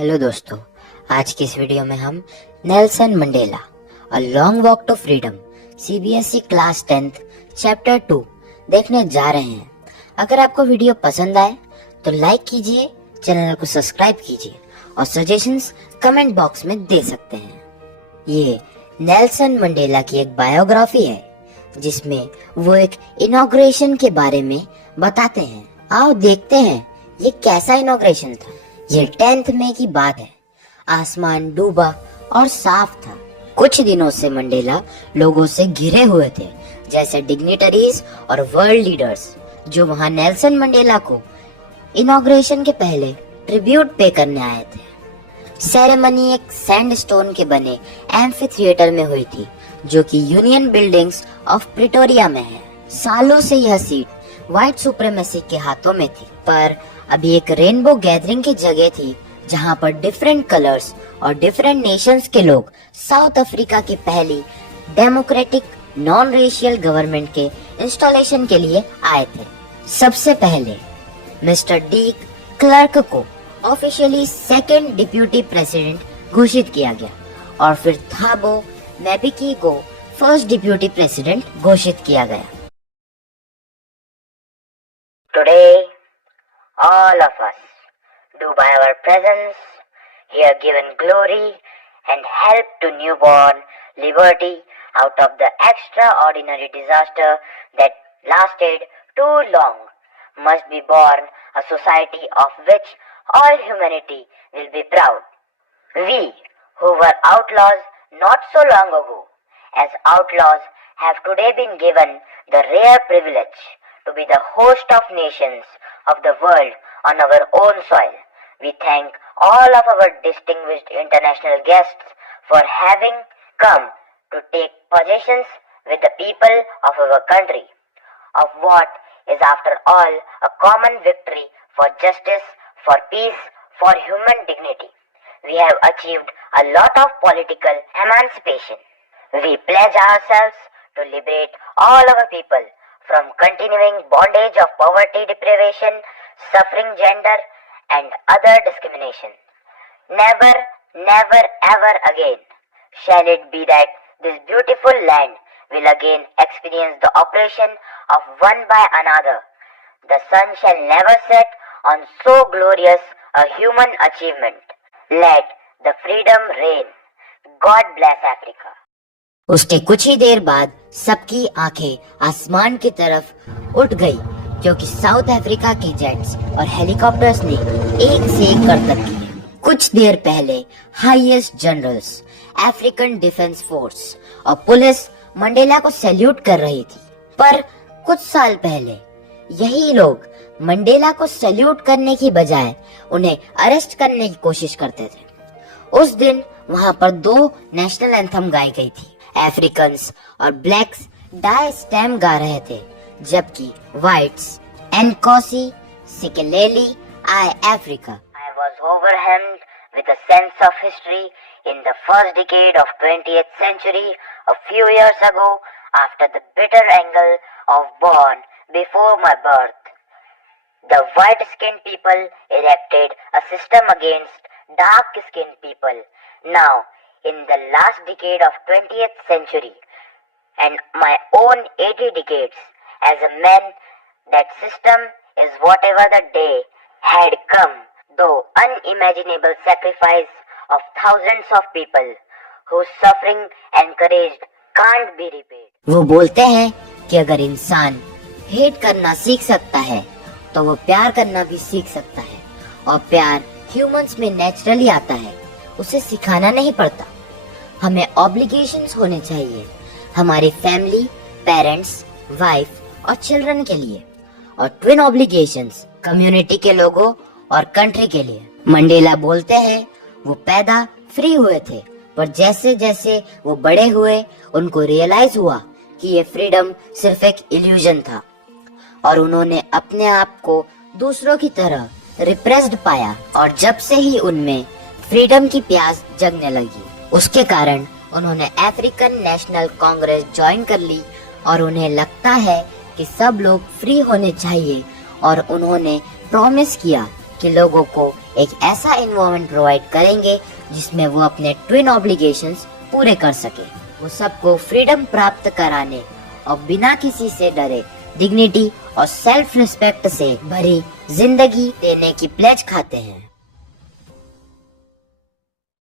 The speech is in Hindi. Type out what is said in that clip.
हेलो दोस्तों, आज की इस वीडियो में हम Nelson Mandela a long walk to freedom CBSE class 10th chapter 2 देखने जा रहे हैं। अगर आपको वीडियो पसंद आए तो लाइक कीजिए, चैनल को सब्सक्राइब कीजिए और सजेशंस कमेंट बॉक्स में दे सकते हैं। ये नेल्सन मंडेला की एक बायोग्राफी है जिसमें वो एक इनॉग्रेशन के बारे में बताते हैं। आओ देखते हैं ये कैसा इनॉग्रेशन था। ये 10th मई की बात है। आसमान डूबा और साफ था। कुछ दिनों से मंडेला लोगों से घिरे हुए थे, जैसे डिग्निटरीज और वर्ल्ड लीडर्स, जो वहां नेल्सन मंडेला को इनॉग्रेशन के पहले ट्रिब्यूट पे करने आए थे। सेरेमनी एक सैंडस्टोन के बने एम्फी थिएटर में हुई थी, जो कि यूनियन बिल्डिंग्स ऑफ प्रिटोरिया में है। सालों से यह सीट व्हाइट सुप्रीमेसी के हाथों में थी, पर अभी एक रेनबो गैदरिंग की जगह थी जहां पर डिफरेंट कलर्स और डिफरेंट नेशंस के लोग साउथ अफ्रीका की पहली डेमोक्रेटिक नॉन रेशियल गवर्नमेंट के इंस्टॉलेशन के लिए आए थे। सबसे पहले मिस्टर डी क्लर्क को ऑफिशियली सेकंड डिप्यूटी प्रेसिडेंट घोषित किया गया और फिर थाबो मैबिकी को फर्स्ट डिप्यूटी प्रेसिडेंट घोषित किया गया। Today, all of us do by our presence here given glory and help to newborn liberty out of the extraordinary disaster that lasted too long, must be born a society of which all humanity will be proud. We who were outlaws not so long ago, as outlaws have today been given the rare privilege to be the host of nations of the world on our own soil. We thank all of our distinguished international guests for having come to take possessions with the people of our country, of what is after all a common victory for justice, for peace, for human dignity. We have achieved a lot of political emancipation. We pledge ourselves to liberate all our people from continuing bondage of poverty, deprivation, suffering, gender, and other discrimination. Never, never, ever again shall it be that this beautiful land will again experience the oppression of one by another. The sun shall never set on so glorious a human achievement. Let the freedom reign. God bless Africa. उसके कुछ ही देर बाद सबकी आंखें आसमान की तरफ उठ गई, क्योंकि साउथ अफ्रीका के जेट्स और हेलीकॉप्टर्स ने एक से एक करतब किए। कुछ देर पहले highest generals, African defence force और पुलिस मंडेला को सैल्यूट कर रही थी, पर कुछ साल पहले यही लोग मंडेला को सैल्यूट करने की बजाय उन्हें अरेस्ट करने की कोशिश करते थे। उस दिन वहां पर दो नेशनल एंथम गाई गई थी। अफ्रीकन्स और ब्लैक्स डाई स्टैम गा रहे थे, जबकि whites Nkosi Sikelel' i Afrika. I was overwhelmed with a sense of history in the first decade of 20th century a few years ago, after the bitter angle of born before my birth. The white-skinned people erected a system against dark-skinned people. Now, in the last decade of 20th century and my own 80 decades as a man, that system is whatever the day had come, though unimaginable sacrifice of thousands of people whose suffering and courage can't be repaid. वो बोलते हैं कि अगर इंसान हेट करना सीख सकता है तो वो प्यार करना भी सीख सकता है, और प्यार ह्यूमंस में नेचुरली आता है, उसे सिखाना नहीं पड़ता। हमें ऑब्लिगेशंस होने चाहिए हमारी फैमिली, पेरेंट्स, वाइफ और चिल्ड्रन के लिए, और ट्विन ऑब्लिगेशंस कम्युनिटी के लोगों और कंट्री के लिए। मंडेला बोलते हैं वो पैदा फ्री हुए थे, पर जैसे जैसे वो बड़े हुए उनको रियलाइज हुआ कि ये फ्रीडम सिर्फ एक इल्यूजन था, और उन्होंने अपने आप को दूसरों की तरह रिप्रेस्ड पाया, और जब से ही उनमें फ्रीडम की प्यास जगने लगी, उसके कारण उन्होंने अफ्रीकन नेशनल कांग्रेस ज्वाइन कर ली, और उन्हें लगता है कि सब लोग फ्री होने चाहिए, और उन्होंने प्रॉमिस किया कि लोगों को एक ऐसा एनवायरनमेंट प्रोवाइड करेंगे जिसमें वो अपने ट्विन ऑब्लिगेशंस पूरे कर सके। वो सबको फ्रीडम प्राप्त कराने और बिना किसी से डरे डिग्निटी और सेल्फ रिस्पेक्ट से भरी जिंदगी देने की प्लेज खाते हैं।